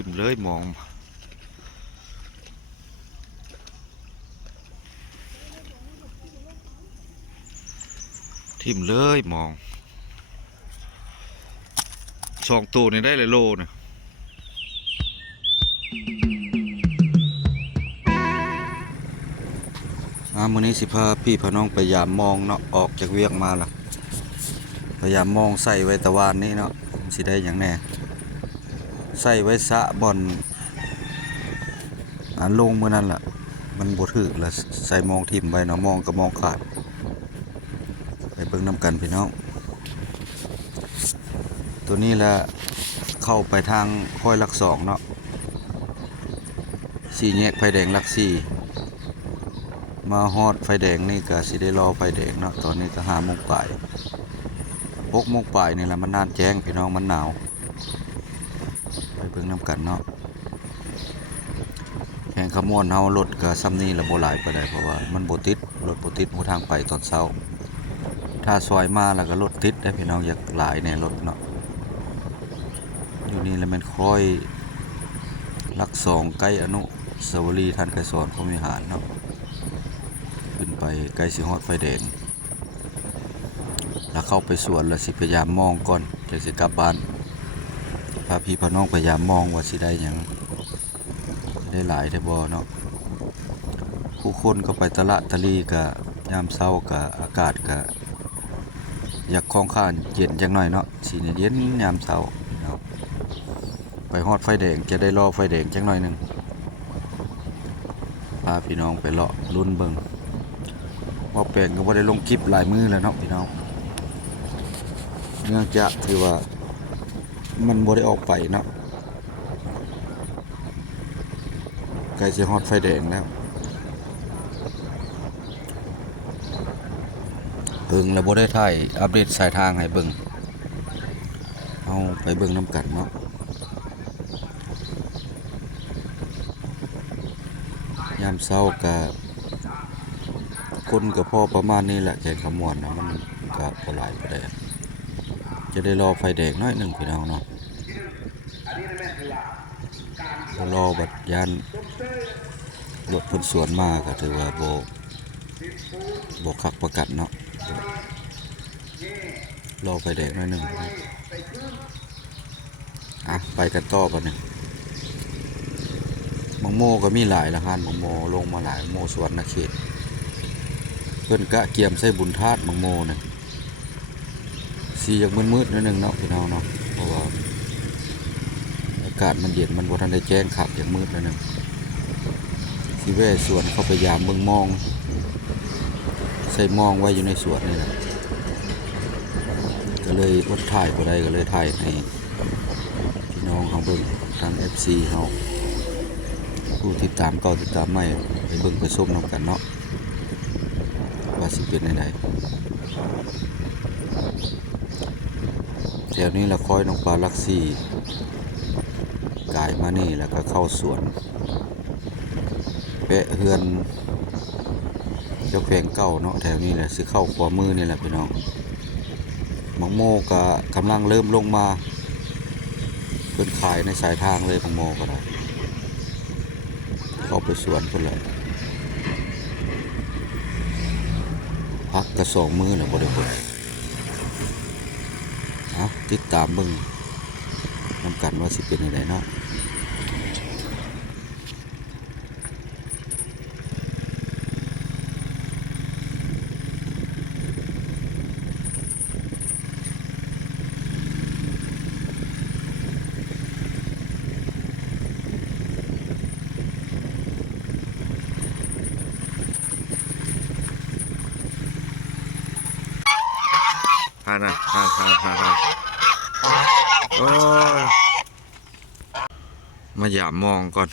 ทิ่มเลยมองทิ่มเลยมองสองตัวนี่ได้เลยโลนะมื้อนี้สิพาพี่พาน้องไปยามมองเนาะออกจากเวียกมาล่ะพยายามมองใส่ไว้ตะวันนี้เนาะสิได้อย่างแน่ใส่ไว้สะบอนลงเมื่อนั้นล่ะมันบดถึกแล้วใส่มองทิ่มไว้เนาะมองกับมองขาดไปเบิ่งน้ำกันพี่น้องตัวนี้แหละเข้าไปทางค่อยหลักสองเนาะสี่แยกไฟแดงหลักสี่มาฮอดไฟแดงนี่ก็สิได้รอไฟแดงเนาะตอนนี้ก็5 โมงปลาย6 โมงปลายนี่แหละมันนานแจ้งพี่น้องมันหนาวไปเบิ่งน้ำกันเนาะแข่งขมวนเฮารถก็ซ้ำนี่ละบ่หลายปานใดเพราะว่ามันบ่ติดรถบ่ติดทางไปตอนเช้าถ้าซอยมาแล้วก็รถติดได้พี่น้องอยากหลายในรถเนาะอยู่นี่แล้วมันค่อยหลักสองใกล้อนุสาวรีย์ท่านไกรสอนพรหมวิหารเนาะขึ้นไปใกล้สิฮอดไฟแดงแล้วเข้าไปสวนแล้วสิพยายามมองก่อนจะสิกลับบ้านพาพี่พาน้องพยายามมองว่าสิได้หยังได้หลายได้บ่เนาะผู้คนก็ไปตะละตะลีก็ยามเช้าก็อากาศก็อยากคล่องข้านเย็นจังหน่อยเนาะสิเย็นยามเช้าเนาะไปฮอดไฟแดงจะได้รอไฟแดงจังหน่อยนึงพาพี่น้องไปเลาะลุ้นเบิ่งว่าแปลงก็บ่ได้ลงคลิปหลายมื้อแล้วเนาะพี่น้องเนื่องจากที่ว่ามันบ่ได้ออกไปเนาะใกล้สิฮอดไฟแดงแล้วเบิ่งแล้วบ่ได้ถ่ายอัปเดตสายทางให้เบิ่งเอาไปเบิ่งน้ำกันเนาะยามเช้าก็คนก็พอประมาณนี้แหละแข่งขมวนนะมันก็บ่หลายปานใดจะได้รอไฟแดงน้อยหนึงพี่น้องเนาะรอบัดยานรถเพิ่นสวนมาก็ถือว่าบ่คักประกันเนาะรอไฟแดงน้อยหนึงไปกันต่อบัดนี้มังโมก็มีหลายละหานมังโมลงมาหลายโมสวรรณเขตเพิ่นกะเกียมใส่บุญธาตุมังโมน่ะสีอยากมืดๆนิดนึงเนาะพี่น้องเนาะเพราะว่าอากาศมันเย็นมันบ่ทันได้แจ้งคักอย่างมืดนิดนึงสิแว่สวนเข้าไปยามเบิ่งมองใส่มองไว้อยู่ในสวนนี่แหละก็เลยอดถ่ายบ่ได้ก็เลยถ่ายให้พี่น้องเฮาเบิ่งทาง FC เฮาผู้ติดตามเก่าติดตามใหม่ไปเบิ่งไปชมนำกันเนาะว่าสิเป็นจังไดแถวนี้ละคอยน้องปลาลักซี่กายมานี่แล้วก็เข้าสวนแปะเฮือนเจ้าแขวงเก่าเนาะแถวนี้แหละสิเข้าขวามือนี่แหละพี่น้องมังโมก็กำลังเริ่มลงมาเพิ่นขายในสายทางเลยมังโมก็ได้เข้าไปสวนเพิ่นเลยพักกระสองมือน่ะบ่ได้เพิ่นติดตามเบิ่งนำกันว่าสิเป็นจังไดเนาะนะโอ้ยมาหยามมองก่อน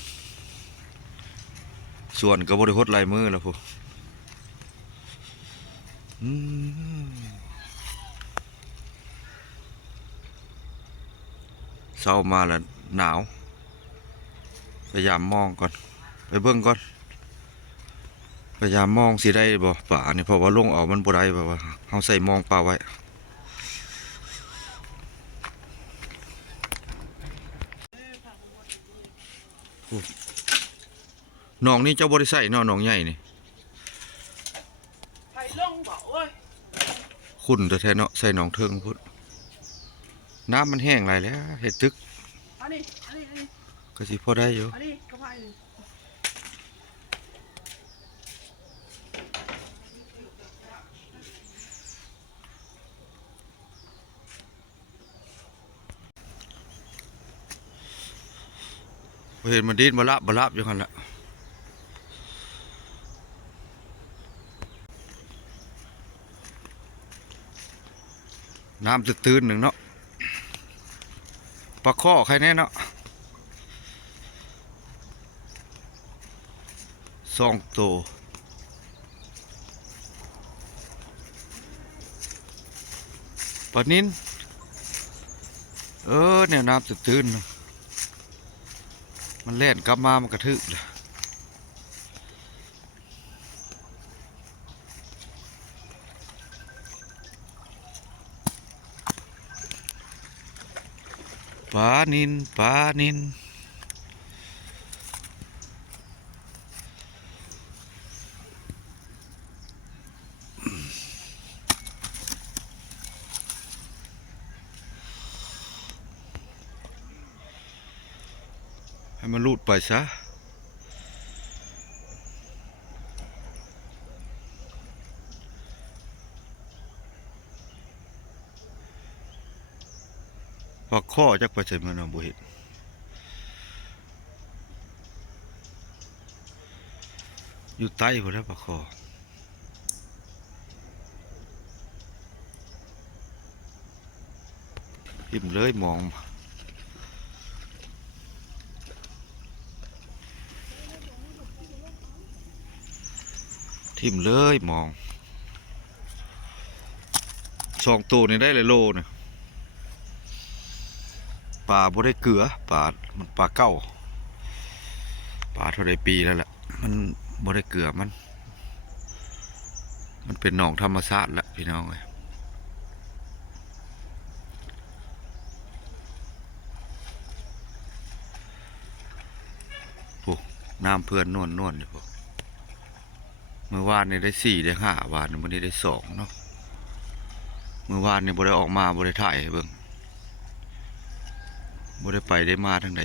ส่วนก็บริโภคลายมือแล้วพูเช้ามาแล้วหนาวพยายามมองก่อนไปเบิ่งก่อนพยายามมองสิได้บ่ป่านี่เพราะว่าลงออกมันบ่ได้แบบว่าเฮาใส่มองป่าไว้ หนองนี้เจ้าบ่ได้ใส่เนาะหนองใหญ่นี่ ไผ่ลงบอกเว้ย ขุ่นแต่แท้เนาะใส่หนองเทิงพุ่นน้ำมันแห้งหลายแล้วเฮ็ดตึก อันนี้ ก็สิพอได้อยู่ อันนี้ก็ไผ่นี่ เห็นมันดินบลับอยู่หั่นล่ะน้ำตื้นๆหนึ่งเนาะปลาข้อใครแน่เนาะ2 ตัวปลานินเนี่ยน้ำตื้นๆเนาะมันแล่นกลับมามันกระทึกเลยปลานินให้มันลูดไปซะปลาข้อจักไปใส่มันเอาบ่เห็นอยู่ใต้พุ่นแล้วปลาข้อทิ่มเลยมองทิ่มเลยมอง2 ตัวนี่ได้เลยโลเนี่ยปลาบ่ได้เกลือมันปลาเก้าปลาเท่าไรปีแล้วล่ะมันบ่ได้เกลือมันเป็นหนองธรรมชาติละพี่น้องเอ้ยโอ้น้ำเพื่อนนวลอยู่พวกเมื่อวานนี่ได้4ได้5วานนี้วันนี้ได้2เนาะเมื่อวานนี่บ่ได้ออกมาบ่ได้ถ่ายให้เบิ่งบ่ได้ไปได้มาทางใด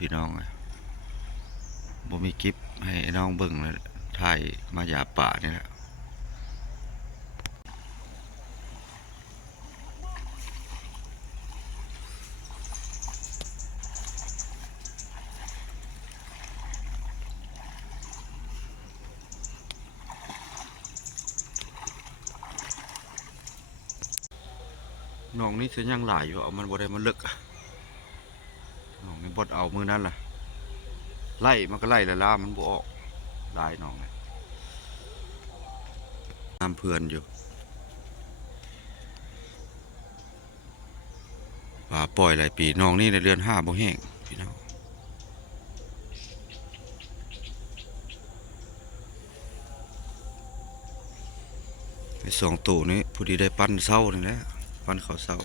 พี่น้องเอ้ยบ่มีคลิปให้น้องเบิ่งเลยถ่ายมาหยาป่านี่แหละน้องนี่จะยังหลายอยู่เอามันบ่ได้มันลึกน้องนี่บดเอามือนั้นล่ะไล่มันก็ไล่ละล่ามันบ่ออกหลายน้องเลยน้ำเพื่อนอยู่ปลาปล่อยหลายปีน้องนี่ในเดือน5บ่แห้งพี่น้องไอ้2 ตัวนี้พอดีได้ปั้นเศร้านี่แหละปั้นเขาเศร้า